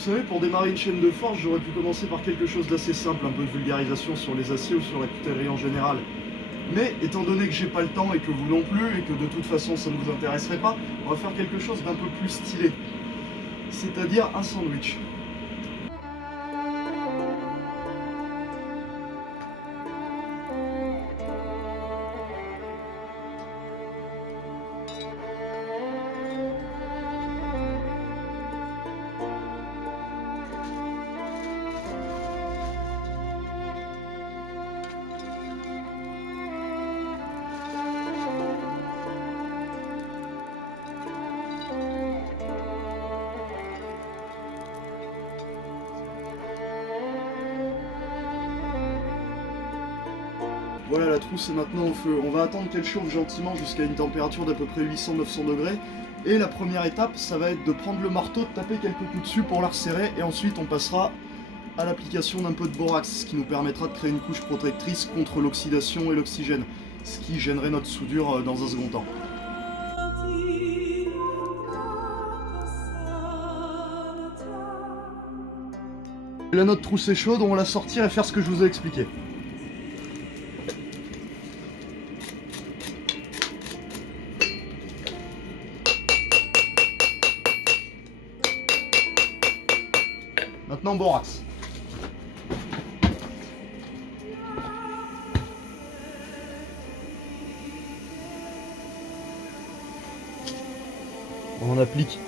savez, pour démarrer une chaîne de forge, j'aurais pu commencer par quelque chose d'assez simple, un peu de vulgarisation sur les aciers ou sur la coutellerie en général. Mais étant donné que j'ai pas le temps et que vous non plus, et que de toute façon ça ne vous intéresserait pas, on va faire quelque chose d'un peu plus stylé. C'est-à-dire un sandwich. Voilà, la trousse est maintenant au feu. On va attendre qu'elle chauffe gentiment jusqu'à une température d'à peu près 800-900 degrés. Et la première étape, ça va être de prendre le marteau, de taper quelques coups dessus pour la resserrer. Et ensuite, on passera à l'application d'un peu de borax, ce qui nous permettra de créer une couche protectrice contre l'oxydation et l'oxygène, ce qui gênerait notre soudure dans un second temps. Là, notre trousse est chaude, on va la sortir et faire ce que je vous ai expliqué. Maintenant, borax. On en applique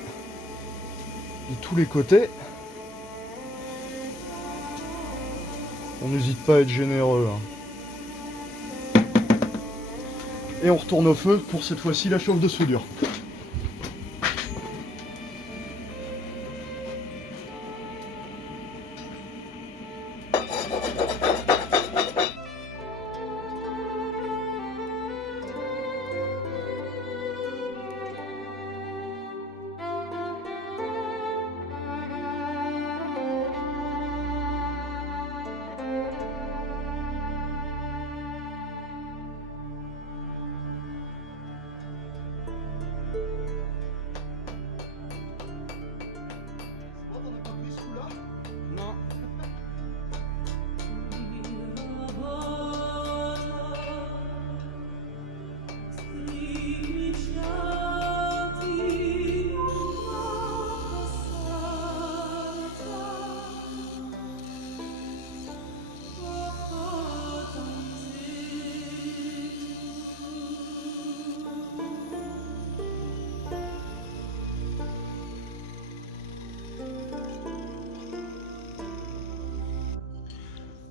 de tous les côtés. On n'hésite pas à être généreux. Et on retourne au feu pour cette fois-ci la chauffe de soudure.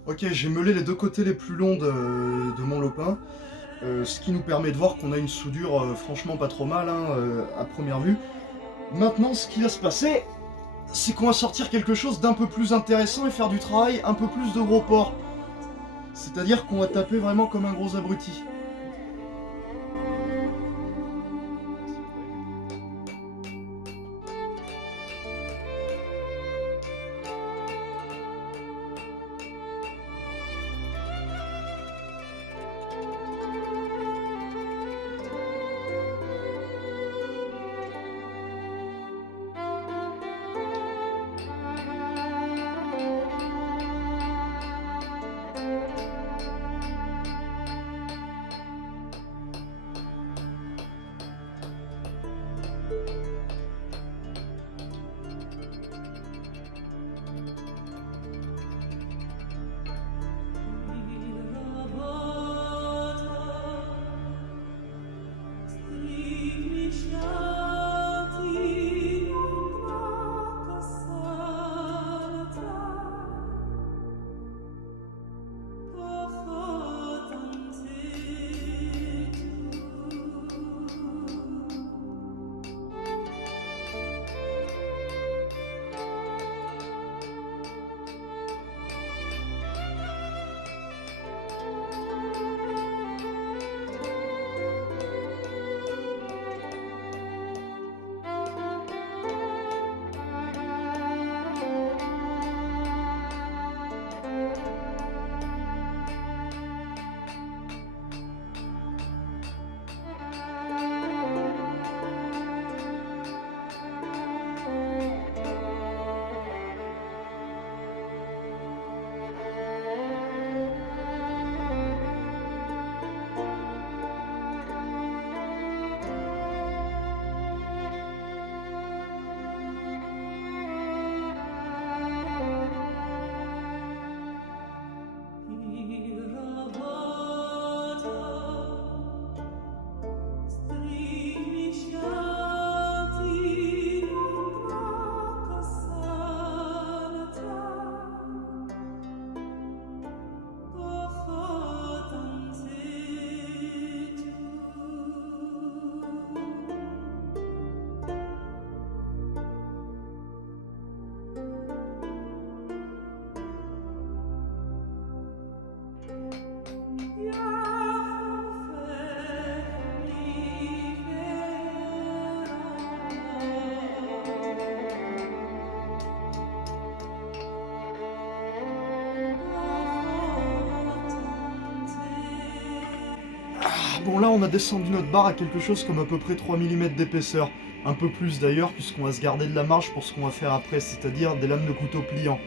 Ok, j'ai meulé les deux côtés les plus longs de mon lopin, ce qui nous permet de voir qu'on a une soudure franchement pas trop mal à première vue. Maintenant, ce qui va se passer, c'est qu'on va sortir quelque chose d'un peu plus intéressant et faire du travail un peu plus de gros porc. C'est-à-dire qu'on va taper vraiment comme un gros abruti. Bon là on a descendu notre barre à quelque chose comme à peu près 3 mm d'épaisseur. Un peu plus d'ailleurs, puisqu'on va se garder de la marge pour ce qu'on va faire après, c'est-à-dire des lames de couteau pliant.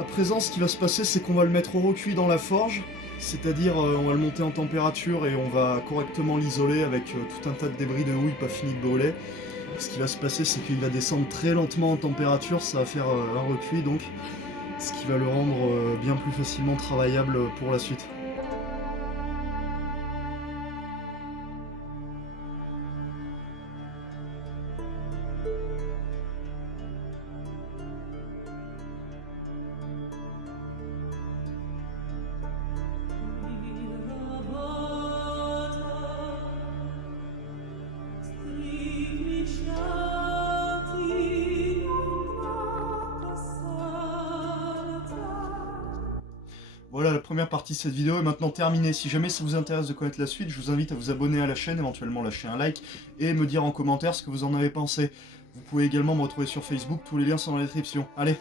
À présent, ce qui va se passer, c'est qu'on va le mettre au recuit dans la forge, c'est-à-dire on va le monter en température et on va correctement l'isoler avec tout un tas de débris de houille pas fini de brûler. Ce qui va se passer, c'est qu'il va descendre très lentement en température, ça va faire un recuit donc, ce qui va le rendre bien plus facilement travaillable pour la suite. Voilà, la première partie de cette vidéo est maintenant terminée. Si jamais ça vous intéresse de connaître la suite, je vous invite à vous abonner à la chaîne, éventuellement lâcher un like, et me dire en commentaire ce que vous en avez pensé. Vous pouvez également me retrouver sur Facebook, tous les liens sont dans la description. Allez,